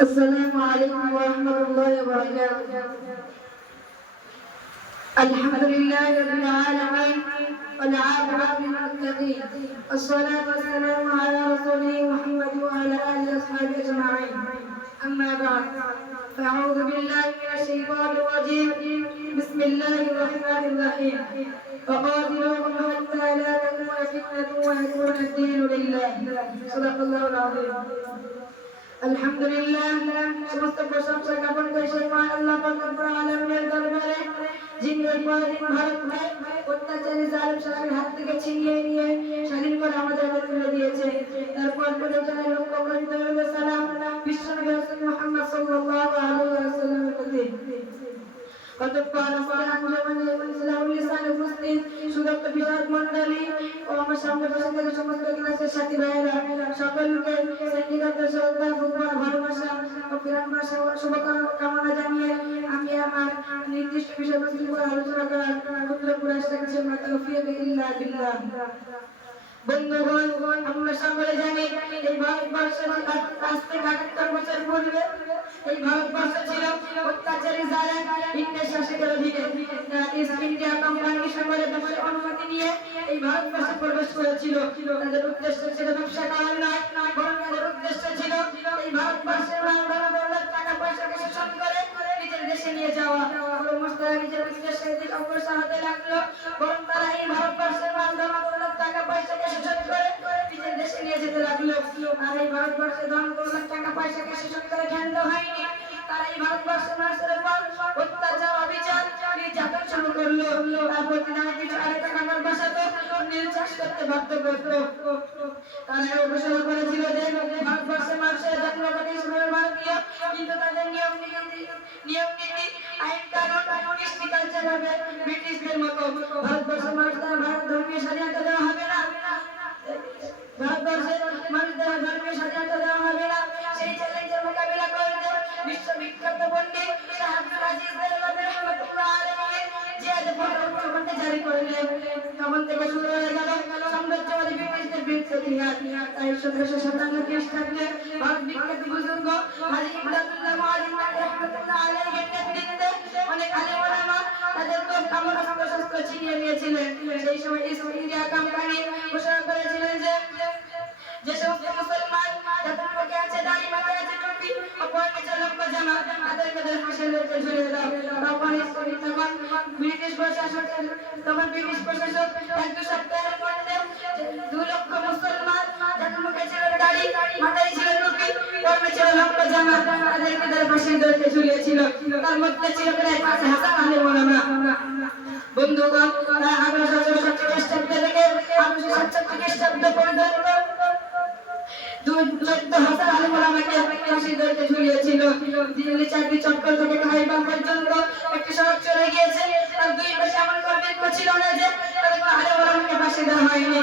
السلام عليكم ورحمة الله وبركاته. الحمد لله رب العالمين والعاقبة للمتقين، الصلاة والسلام على رسوله محمد وعلى آله وصحبه أجمعين. أما بعد، فأعوذ بالله من الشيطان الرجيم. بسم الله الرحمن الرحيم. وقاتلوهم حتى لا تكون فتنة ويكون الدين لله. صدق الله العظيم. আলহামদুলিল্লাহ, সমস্ত প্রশংসা জ্ঞাপন করে সেই মহান আল্লাহ পাক রব্বুল আলামিনের দরবারে, যিনি এই পরাধীন ভারতকে অত্যাচারী জালেম শাসকের হাত থেকে ছিনিয়ে নিয়ে স্বাধীন করে আমাদের হাতে তুলে দিয়েছে। তারপর প্রয়োজনে লক্ষ কোটি দরুদ ও সালাম বিশ্বনবী রাসূল মুহাম্মদ সাল্লাল্লাহু আলাইহি ওয়াসাল্লামের প্রতি। অতঃপর আমার আঞ্জুমান ইসলামুল লিসান উপস্থিত সুদক্ত বিশাল মণ্ডলী ও আমার সামনে বসে থাকা সমস্ত ক্লাসের সাথী ভাইয়েরা, সকলকে সঙ্গীতের শ্রদ্ধা, বুকভরা ভালোবাসা ও প্রেমবাসা ও শুভকামনা জানিয়ে আমি আমার নির্দিষ্ট বিষয়বস্তুর উপর আলোচনা করার পুরো চেষ্টা তৌফিক ইল্লা বিল্লাহ। বন্ধুগণ, আমরা সকলে জানি এই ভারতবর্ষে আজ থেকে ৭৮ বছর পূর্বে এই ভারতবর্ষ ছিল অত্যাচারী জালেম ইংরেজ শাসকের অধীনে। ইস্ট ইন্ডিয়া কোম্পানি সকলে দেশের অনুমতি নিয়ে এই ভারতবর্ষে প্রবেশ করেছিল। তাদের উদ্দেশ্য ছিল ব্যবসা করার নয়, বরং তাদের উদ্দেশ্য ছিল এই ভারতবর্ষের টাকা পয়সাকে শোষণ করে নিজের দেশে নিয়ে যাওয়া। তারা নিজের উদ্দেশ্যে অগ্রসর হতে লাগলো, বরং তারা এই ভারতবর্ষের টাকা পয়সাকে শোষণ করে নিজের দেশে নিয়ে যেতে লাগলো। আর এই ভারতবর্ষের ধন দৌলত টাকা পয়সাকে শোষণ করে ক্ষান্ত হয়নি, তারা এই ভারতবর্ষের মানুষের উপর অত্যাচার, অবিচার, নির্যাতন শুরু করলো। তার প্রতিদানে কিছু আরেকটা টাকার বসাতো, নীল চাষ করতে বাধ্য করতো। তারা ঘোষণা করেছিল যে ভারতবর্ষের মানুষের জাতীয়তাবাদী হিসেবে ভারতীয়, কিন্তু তাদের নিয়ম নীতি, আইন কানুন, কৃষ্টি কালচার হবে ব্রিটিশদের মতো। ভারতবর্ষের মানুষ তারা ভারত ধর্মীয় স্বাধীনতা দেওয়া হবে না, ভারতবর্ষের মানুষদের ধর্মীয় স্বাধীনতা দেওয়া হবে না। সেই চ্যালেঞ্জের মোকাবিলা করতে বিশ্ববিখ্যাত পণ্ডিত শাহ আব্দুল আজিজ রাহমাতুল্লাহ আলাইহি জিহাদ ফরমান জারি করলেন। তখন থেকে শুরু হয়ে গেল সাম্রাজ্যবাদী ব্রিটিশদের বিরুদ্ধে জিহাদ। তাই ১৭৫৭ খ্রিস্টাব্দে ভারত বিখ্যাত বুজুর্গ হাজী ইমদাদুল্লাহ মুআল্লিম রাহমাতুল্লাহ আলাইহির নেতৃত্বে অনেক আলেম ওলামা তাদের অস্ত্র ছিনিয়ে নিয়েছিলেন। সেই সময় ইস্ট ইন্ডিয়া কোম্পানি ঘোষণা করেছিলেন যে সমস্ত মুসলমান যাদের মুখে আছে দাড়ি, মাথায় আছে টুপি, অপরকে লক্ষ্য জামা, তাদেরকে ফাঁসির দড়িতে ঝুলিয়ে দাও। ব্রিটিশ প্রশাসক ১-২ সপ্তাহের মধ্যে ২ লক্ষ মুসলমান যাদের মুখে ছিল দাড়ি, মাথায় ছিল টুপি, পরনে ছিল লক্ষ্য জামা, তাদেরকে ফাঁসির দড়িতে ঝুলিয়েছিল। তার মধ্যে ছিল প্রায় ৫,০০০ আলেম ওলামা। বন্ধুগণ, ১৮৬৭ খ্রিস্টাব্দ থেকে ১৮৬৭ খ্রিস্টাব্দ পর্যন্ত ১৪,০০০ আলেম ওলামাকে ফাঁসির দড়িতে ঝুলিয়েছিল। দিল্লি চাকরি চক্কর থেকে খাইবার পর্যন্ত একটি সড়ক চলে গিয়েছে, তার ২ পাশে এমন কোনো বিক্ষোভ ছিল না যে তাদের কোনো আলেম ওলামাকে ফাঁসি দেওয়া হয়নি।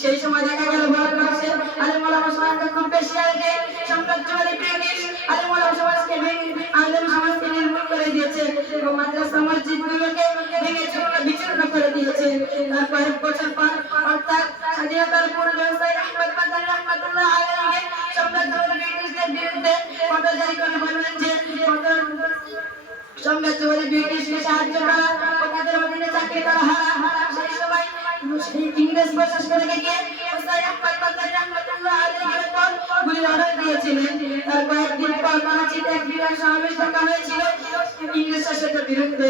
সেই সময় দেখা গেল ভারতবর্ষে আলেম ওলামা সংখ্যা খুব বেশি আছে। সাম্রাজ্যবাদী ব্রিটিশ আলেম ওলামা সমাজকে নির্মূল করে দিয়েছে এবং মাদ্রাসা মসজিদগুলোকে ভেঙে চূর্ণ বিচূর্ণ করে দিয়েছে। তার কয়েক বছর পর অর্থাৎ স্বাধীনতার পূর্বে সৈয়দ আহমদ মাদানী রাহমাতুল্লাহ আলাইহি সাম্রাজ্যবাদী ব্রিটিশদের বিরুদ্ধে ফতোয়া জারি করে বললেন যে সাম্রাজ্যবাদী ব্রিটিশকে সাহায্য করা ও তাদের অধীনে চাকরি করা হারাম। সেই সময় ইংরেজ প্রশাসন থেকে সৈয়দ আহমদ মাদানী রাহমাতুল্লাহ আলাইহির উপর গুলির অর্ডার দিয়েছিলেন। তার কয়েকদিন পর করাচিতে এক বিরাট সমাবেশ ডাকা হয়েছিল ইংরেজ শাসকের বিরুদ্ধে।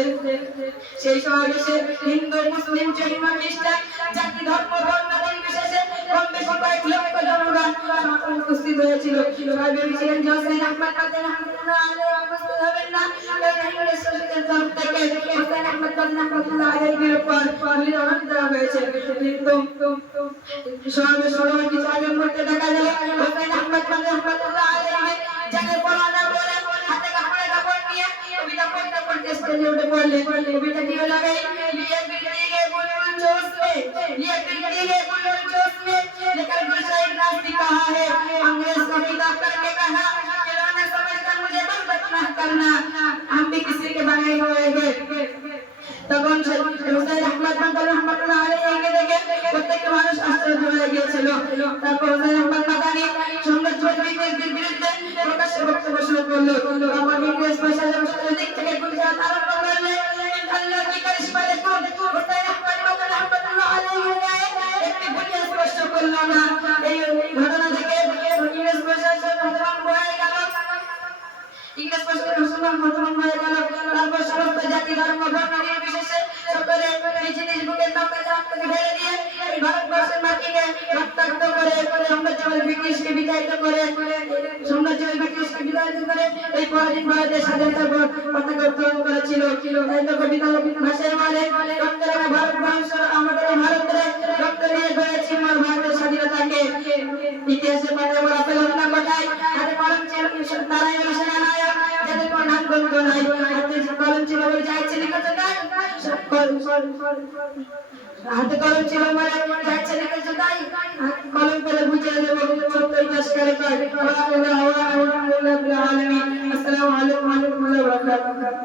সেই সমাবেশে হিন্দু, মুসলিম, জৈন, খ্রিস্টান, জাতি, ধর্ম, বর্ণ নির্বিশেষে কম বেশি কয়েক লক্ষ জনগণ উপস্থিত হয়েছিল। সবাই ভেবেছিলেন যে সৈয়দ আহমদ মাদানী রাহমাতুল্লাহ আলাইহি উপস্থিত হবেন না, কারণ ইংরেজ শাসকের তরফ থেকে সৈয়দ আহমদ মাদানী রাহমাতুল্লাহ আলাইহির উপর গুলির অর্ডার দেওয়া হয়েছে। কিন্তু সমাবেশ শুরুর কিছু আগের মধ্যে দেখা গেল সৈয়দ আহমদ মাদানী রাহমাতুল্লাহ আলাইহি জানে পড়ানা বলে হাতে কাপড় নিয়ে কবিতা পড়তে স্টেজে উঠে পড়লেন। কবিতা কি হলো? লিয়ে বিল্ডিংয়ে বুলবুল जोश में, ये बिल्डिंगे बुलबुल जोश में लेकर गुलशाही नाच भी कहा है। अंग्रेज को खिताब करके कहा कि रोना समझकर मुझे बर्बाद न करना, हम भी किसी के बनाए हुए हैं। তখন সৈয়দ আহমদ মাদানী রাহমাতুল্লাহ আলাইহি দেখে প্রত্যেকটা মানুষ আশ্চর্য হয়ে গিয়েছিল। তারপর সৈয়দ আহমদ করলো না। এই ঘটনা থেকে ইংরেজ প্রশাসন হতভম্ব হয়ে গেল। ইংরেজ প্রশাসন হতভম্ব হয়ে গেল। তারপর সমস্ত জাতি ধর্ম বর্ণ নির্বিশেষে সকলে নিজ নিজ বুকের তাকে ঢেলে দিয়ে এই ভারতবর্ষের মাটিকে রক্তাক্ত করে সাম্রাজ্যবাদী ব্রিটিশকে বিতাড়িত করে এই পরাধীন ভারতের স্বাধীনতার পতাকা উত্তোলন করেছিল। কবিতা ভাষায় বলে ভারতবর্ষ আমাদের ভারতের রক্ত দিয়ে গড়েছি ভারতের স্বাধীনতাকে। ইতিহাসে পাঠে আমরা পেলাম না কোথায় হাতে কলম ছিল তারাই হলো সেনানায়ক যাদের কোনো নাম গন্ধ নাই। হাতে কলম ছিল বলে যা ইচ্ছে লিখেছে তাই, হাতে কলম ছিল বলে যা ইচ্ছে লিখেছে তাই। কলম করে বুঝিয়ে দেবো সত্য ইতিহাস করে আসসালামু আলাইকুম ওয়া রাহমাতুল্লাহি ওয়া বারাকাতুহু।